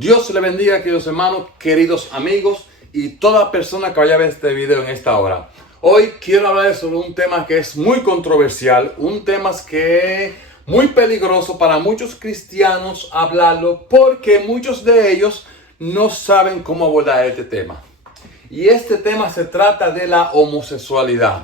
Dios le bendiga, queridos hermanos, queridos amigos y toda persona que vaya a ver este video en esta hora. Hoy quiero hablar sobre un tema que es muy controversial, un tema que es muy peligroso para muchos cristianos hablarlo porque muchos de ellos no saben cómo abordar este tema. Y este tema se trata de la homosexualidad.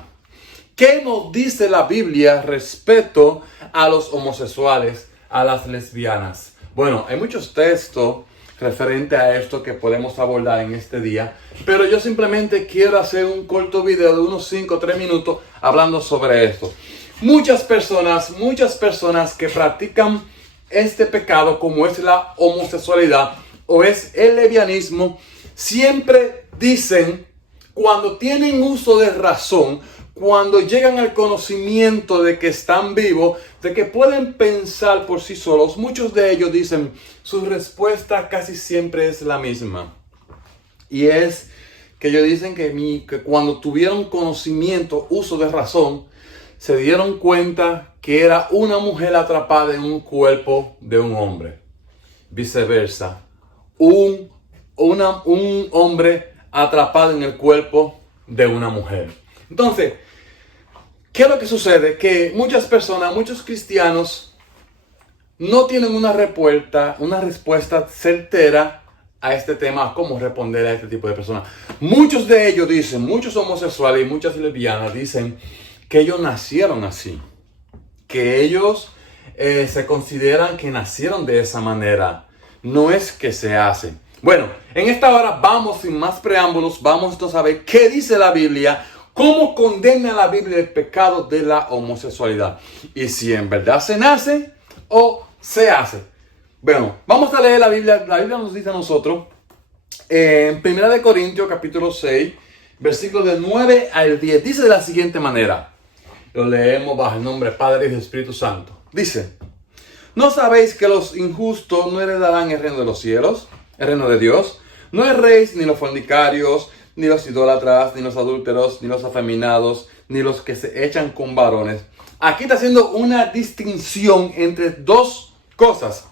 ¿Qué nos dice la Biblia respecto a los homosexuales, a las lesbianas? Bueno, hay muchos textos referente a esto que podemos abordar en este día, pero yo simplemente quiero hacer un corto video de unos 5 o 3 minutos hablando sobre esto. Muchas personas que practican este pecado como es la homosexualidad o es el lesbianismo, siempre dicen, cuando tienen uso de razón, cuando llegan al conocimiento de que están vivos, de que pueden pensar por sí solos, muchos de ellos dicen, su respuesta casi siempre es la misma. Y es que ellos dicen que cuando tuvieron conocimiento, uso de razón, se dieron cuenta que era una mujer atrapada en un cuerpo de un hombre. Viceversa, un hombre atrapado en el cuerpo de una mujer. Entonces, ¿qué es lo que sucede? Que muchas personas, muchos cristianos, no tienen una respuesta certera a este tema, cómo responder a este tipo de personas. Muchos de ellos dicen, muchos homosexuales y muchas lesbianas dicen que ellos nacieron así, que ellos se consideran que nacieron de esa manera, no es que se hace. Bueno, en esta hora vamos, sin más preámbulos, vamos entonces a ver qué dice la Biblia. ¿Cómo condena la Biblia el pecado de la homosexualidad? Y si en verdad se nace o se hace. Bueno, vamos a leer la Biblia. La Biblia nos dice a nosotros, en 1 Corintios capítulo 6, versículos del 9 al 10. Dice de la siguiente manera. Lo leemos bajo el nombre del Padre y del Espíritu Santo. Dice, ¿no sabéis que los injustos no heredarán el reino de los cielos? El reino de Dios. No erréis ni los fornicarios, ni los idólatras, ni los adúlteros, ni los afeminados, ni los que se echan con varones. Aquí está haciendo una distinción entre dos cosas.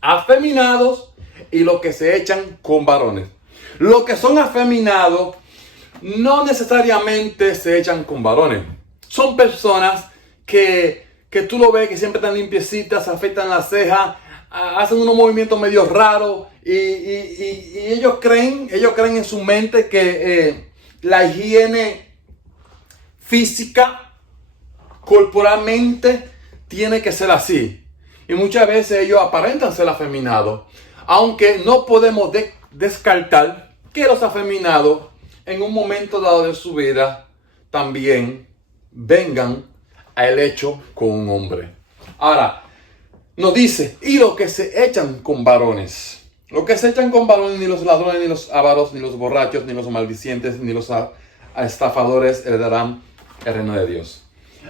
Afeminados y los que se echan con varones. Los que son afeminados no necesariamente se echan con varones. Son personas que tú lo ves que siempre están limpiecitas, se afeitan las cejas, hacen unos movimientos medio raros y ellos creen en su mente que la higiene física, corporalmente, tiene que ser así. Y muchas veces ellos aparentan ser afeminados, aunque no podemos descartar que los afeminados en un momento dado de su vida también vengan al hecho con un hombre. Ahora, nos dice, y los que se echan con varones. Los que se echan con varones, ni los ladrones, ni los ávaros, ni los borrachos, ni los maldicientes, ni los estafadores heredarán el reino de Dios.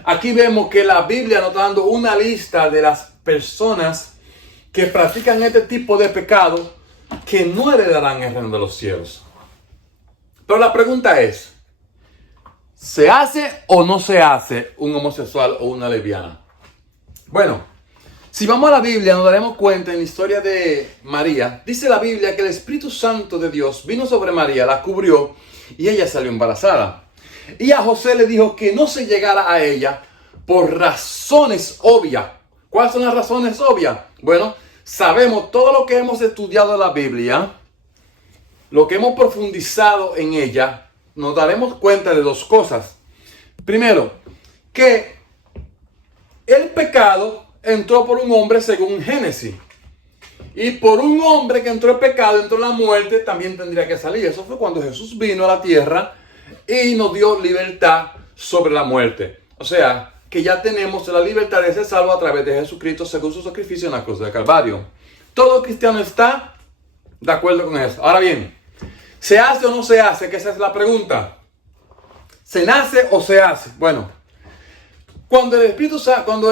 Aquí vemos que la Biblia nos está dando una lista de las personas que practican este tipo de pecado que no heredarán el reino de los cielos. Pero la pregunta es, ¿se hace o no se hace un homosexual o una lesbiana? Bueno, si vamos a la Biblia nos daremos cuenta en la historia de María. Dice la Biblia que el Espíritu Santo de Dios vino sobre María, la cubrió y ella salió embarazada. Y a José le dijo que no se llegara a ella por razones obvias. ¿Cuáles son las razones obvias? Bueno, sabemos todo lo que hemos estudiado en la Biblia, lo que hemos profundizado en ella, nos daremos cuenta de dos cosas. Primero, que el pecado entró por un hombre según Génesis. Y por un hombre que entró el pecado, entró la muerte, también tendría que salir. Eso fue cuando Jesús vino a la tierra y nos dio libertad sobre la muerte. O sea, que ya tenemos la libertad de ser salvo a través de Jesucristo según su sacrificio en la cruz del Calvario. Todo cristiano está de acuerdo con eso. Ahora bien, ¿se hace o no se hace? Que esa es la pregunta. ¿Se nace o se hace? Bueno, cuando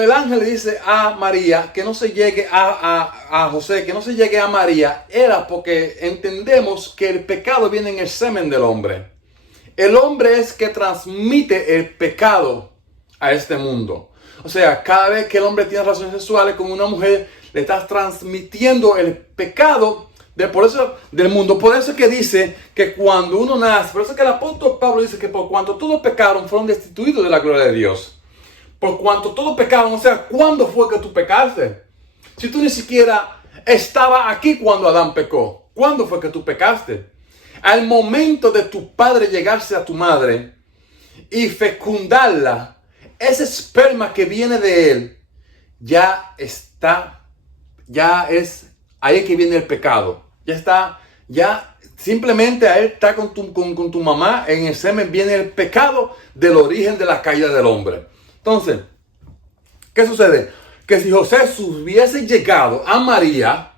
el ángel le dice a María que no se llegue a José, que no se llegue a María, era porque entendemos que el pecado viene en el semen del hombre. El hombre es que transmite el pecado a este mundo. O sea, cada vez que el hombre tiene relaciones sexuales con una mujer, le estás transmitiendo el pecado del mundo. Por eso es que dice que cuando uno nace, por eso es que el apóstol Pablo dice que por cuanto todos pecaron fueron destituidos de la gloria de Dios. Por cuanto todos pecaron, o sea, ¿cuándo fue que tú pecaste? Si tú ni siquiera estabas aquí cuando Adán pecó, ¿cuándo fue que tú pecaste? Al momento de tu padre llegarse a tu madre y fecundarla, ese esperma que viene de él, ahí es que viene el pecado. Simplemente a él está con tu mamá, en el semen viene el pecado del origen de la caída del hombre. Entonces, ¿qué sucede? Que si José hubiese llegado a María,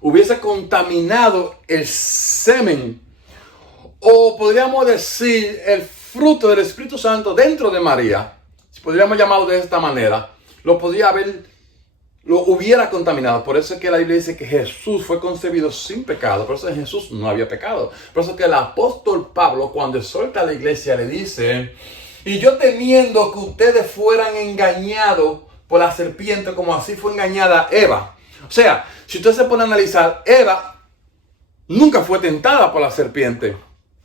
hubiese contaminado el semen, o podríamos decir el fruto del Espíritu Santo dentro de María, si podríamos llamarlo de esta manera, lo hubiera contaminado. Por eso es que la Biblia dice que Jesús fue concebido sin pecado. Por eso en Jesús no había pecado. Por eso es que el apóstol Pablo, cuando exhorta a la iglesia, le dice: y yo temiendo que ustedes fueran engañados por la serpiente, como así fue engañada Eva. O sea, si usted se pone a analizar, Eva nunca fue tentada por la serpiente.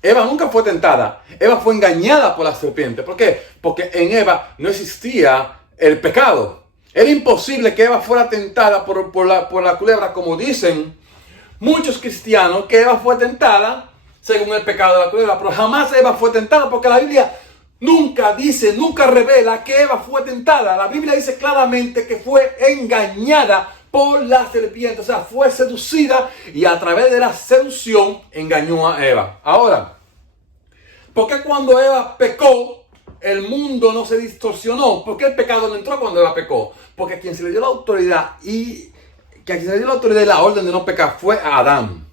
Eva nunca fue tentada. Eva fue engañada por la serpiente. ¿Por qué? Porque en Eva no existía el pecado. Era imposible que Eva fuera tentada por la culebra, como dicen muchos cristianos, que Eva fue tentada según el pecado de la culebra. Pero jamás Eva fue tentada, porque la Biblia nunca revela que Eva fue tentada. La Biblia dice claramente que fue engañada por la serpiente. O sea, fue seducida y a través de la seducción engañó a Eva. Ahora, ¿por qué cuando Eva pecó el mundo no se distorsionó? ¿Por qué el pecado no entró cuando Eva pecó? Porque a quien se le dio la autoridad y la orden de no pecar fue a Adán.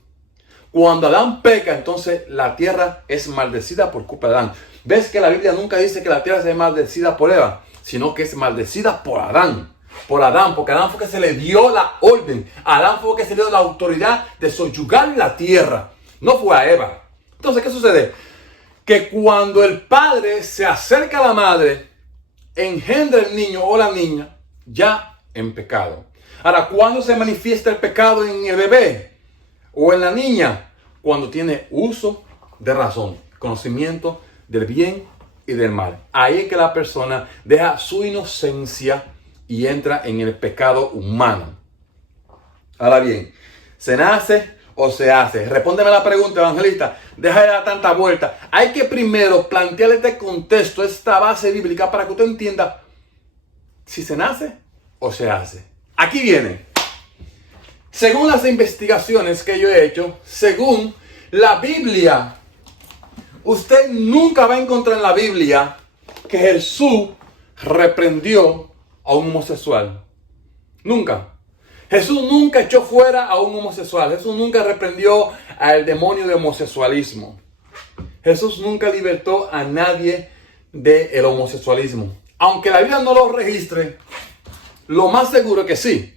Cuando Adán peca, entonces la tierra es maldecida por culpa de Adán. ¿Ves que la Biblia nunca dice que la tierra es maldecida por Eva? Sino que es maldecida por Adán. Por Adán, porque Adán fue que se le dio la orden. Adán fue que se le dio la autoridad de soyugar la tierra. No fue a Eva. Entonces, ¿qué sucede? Que cuando el padre se acerca a la madre, engendra el niño o la niña ya en pecado. Ahora, ¿cuándo se manifiesta el pecado en el bebé o en la niña? Cuando tiene uso de razón, conocimiento del bien y del mal. Ahí es que la persona deja su inocencia y entra en el pecado humano. Ahora bien, ¿se nace o se hace? Respóndeme la pregunta, evangelista. Deja de dar tanta vuelta. Hay que primero plantearle este contexto, esta base bíblica, para que usted entienda si se nace o se hace. Aquí viene. Según las investigaciones que yo he hecho, según la Biblia, usted nunca va a encontrar en la Biblia que Jesús reprendió a un homosexual. Nunca. Jesús nunca echó fuera a un homosexual. Jesús nunca reprendió al demonio de homosexualismo. Jesús nunca libertó a nadie del homosexualismo. Aunque la Biblia no lo registre, lo más seguro es que sí.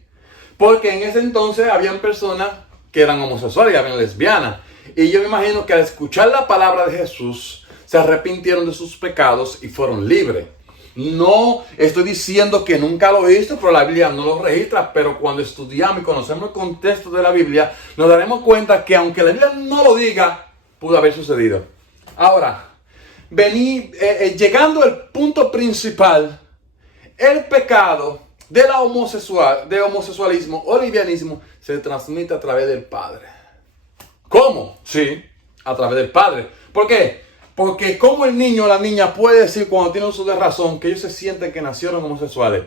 Porque en ese entonces habían personas que eran homosexuales y habían lesbianas. Y yo me imagino que al escuchar la palabra de Jesús, se arrepintieron de sus pecados y fueron libres. No estoy diciendo que nunca lo hizo, pero la Biblia no lo registra. Pero cuando estudiamos y conocemos el contexto de la Biblia, nos daremos cuenta que aunque la Biblia no lo diga, pudo haber sucedido. Ahora, llegando al punto principal, el pecado de homosexualismo o lesbianismo se transmite a través del Padre. ¿Cómo? Sí, a través del Padre. ¿Por qué? Porque como el niño o la niña puede decir cuando tiene uso de razón que ellos se sienten que nacieron homosexuales.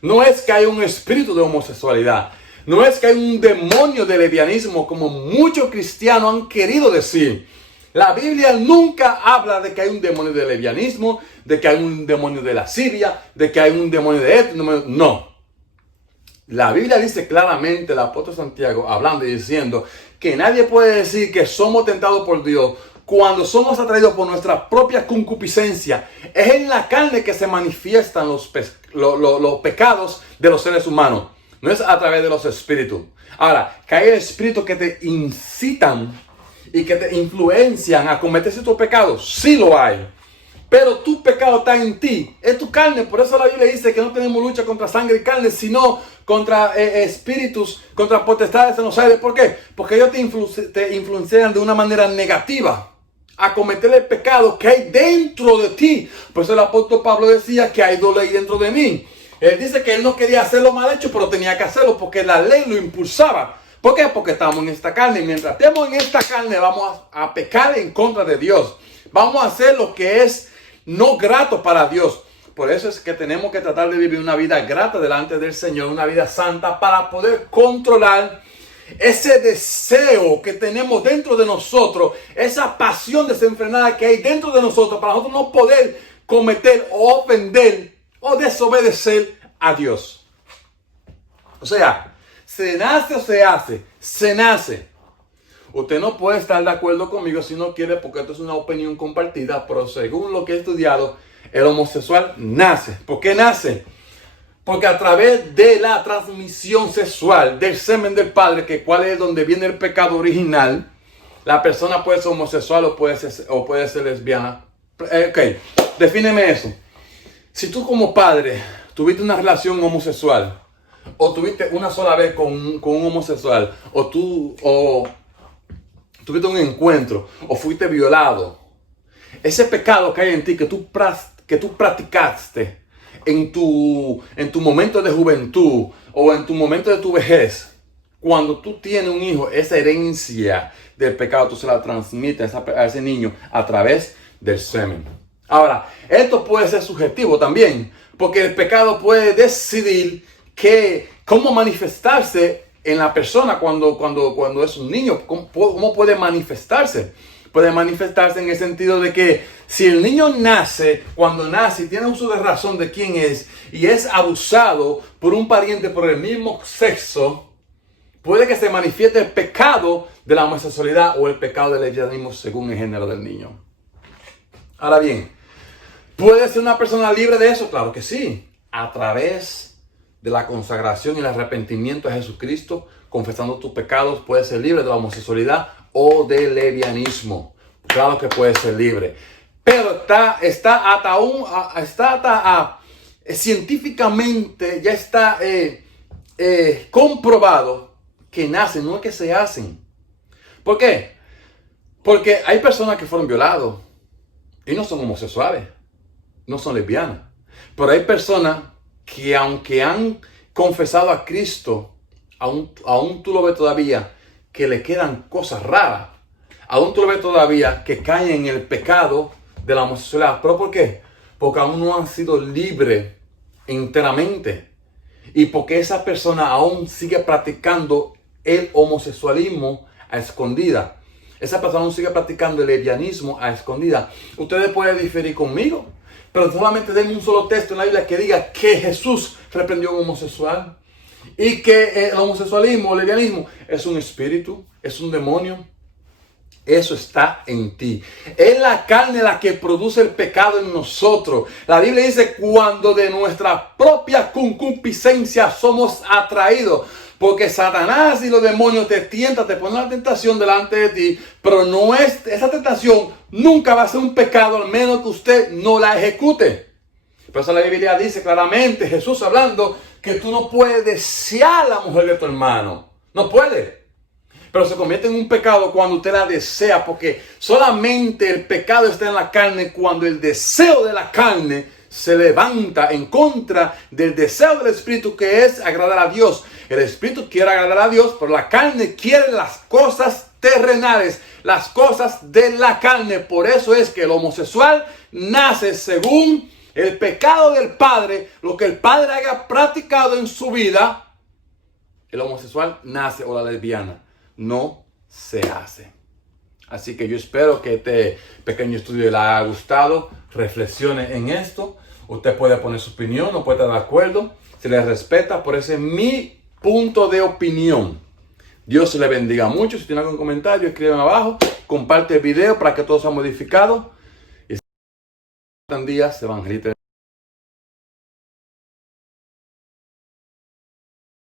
No es que hay un espíritu de homosexualidad. No es que hay un demonio de lesbianismo como muchos cristianos han querido decir. La Biblia nunca habla de que hay un demonio de lesbianismo, de que hay un demonio de lascivia, de que hay un demonio de esto. No. La Biblia dice claramente, el apóstol Santiago hablando y diciendo que nadie puede decir que somos tentados por Dios cuando somos atraídos por nuestra propia concupiscencia. Es en la carne que se manifiestan los pecados de los seres humanos. No es a través de los espíritus. Ahora, que hay espíritus que te incitan y que te influencian a cometer ciertos pecados. Sí lo hay. pero tu pecado está en ti, es tu carne. Por eso la Biblia dice que no tenemos lucha contra sangre y carne, sino contra espíritus, contra potestades en los aires. ¿Por qué? Porque ellos te influencian de una manera negativa a cometer el pecado que hay dentro de ti. Por eso el apóstol Pablo decía que hay doble dentro de mí. Él dice que él no quería hacerlo mal hecho, pero tenía que hacerlo porque la ley lo impulsaba. ¿Por qué? Porque estamos en esta carne. Y mientras estemos en esta carne, vamos a pecar en contra de Dios. Vamos a hacer lo que es no grato para Dios. Por eso es que tenemos que tratar de vivir una vida grata delante del Señor, una vida santa, para poder controlar ese deseo que tenemos dentro de nosotros, esa pasión desenfrenada que hay dentro de nosotros, para nosotros no poder cometer o ofender o desobedecer a Dios. O sea, se nace o se hace, se nace. Usted no puede estar de acuerdo conmigo si no quiere, porque esto es una opinión compartida, pero según lo que he estudiado, el homosexual nace. ¿Por qué nace? Porque a través de la transmisión sexual del semen del padre, que cuál es donde viene el pecado original, la persona puede ser homosexual o puede ser lesbiana. Ok, defíneme eso. Si tú como padre tuviste una relación homosexual, o tuviste una sola vez con un homosexual, o tuviste un encuentro, o fuiste violado, ese pecado que hay en ti, que tú practicaste en tu momento de juventud o en tu momento de tu vejez, cuando tú tienes un hijo, esa herencia del pecado tú se la transmites a ese niño a través del semen. Ahora, esto puede ser subjetivo también, porque el pecado puede decidir cómo manifestarse en la persona cuando es un niño. ¿Cómo puede manifestarse? Puede manifestarse en el sentido de que si el niño nace, cuando nace y tiene uso de razón de quién es y es abusado por un pariente por el mismo sexo, puede que se manifieste el pecado de la homosexualidad o el pecado del lesbianismo según el género del niño. Ahora bien, ¿puede ser una persona libre de eso? Claro que sí. A través de la consagración y el arrepentimiento a Jesucristo, confesando tus pecados, puedes ser libre de la homosexualidad o del lesbianismo. Claro que puede ser libre. Pero científicamente ya está comprobado que nacen, no es que se hacen. ¿Por qué? Porque hay personas que fueron violados y no son homosexuales, no son lesbianas. Pero hay personas que aunque han confesado a Cristo, aún tú lo ves todavía, que le quedan cosas raras. Aún tú lo ves todavía que caen en el pecado de la homosexualidad. ¿Pero por qué? Porque aún no han sido libres enteramente. Y porque esa persona aún sigue practicando el homosexualismo a escondida. Esa persona aún sigue practicando el lesbianismo a escondida. Ustedes pueden diferir conmigo, pero solamente denme un solo texto en la Biblia que diga que Jesús reprendió a un homosexual. Y que el homosexualismo, el lesbianismo, es un espíritu, es un demonio. Eso está en ti. Es la carne la que produce el pecado en nosotros. La Biblia dice, cuando de nuestra propia concupiscencia somos atraídos. Porque Satanás y los demonios te tientan, te ponen la tentación delante de ti. Pero esa tentación nunca va a ser un pecado, al menos que usted no la ejecute. Por eso la Biblia dice claramente, Jesús hablando, que tú no puedes desear a la mujer de tu hermano. No puedes. Pero se convierte en un pecado cuando usted la desea, porque solamente el pecado está en la carne cuando el deseo de la carne se levanta en contra del deseo del Espíritu, que es agradar a Dios. El Espíritu quiere agradar a Dios, pero la carne quiere las cosas terrenales, las cosas de la carne. Por eso es que el homosexual nace según el pecado del padre, lo que el padre haya practicado en su vida. El homosexual nace, o la lesbiana no se hace. Así que yo espero que este pequeño estudio le haya gustado. Reflexione en esto. Usted puede poner su opinión, no puede estar de acuerdo. Se le respeta, por ese es mi punto de opinión. Dios le bendiga mucho. Si tiene algún comentario, escriben abajo. Comparte el video para que todo sea modificado. Y días, evangelista.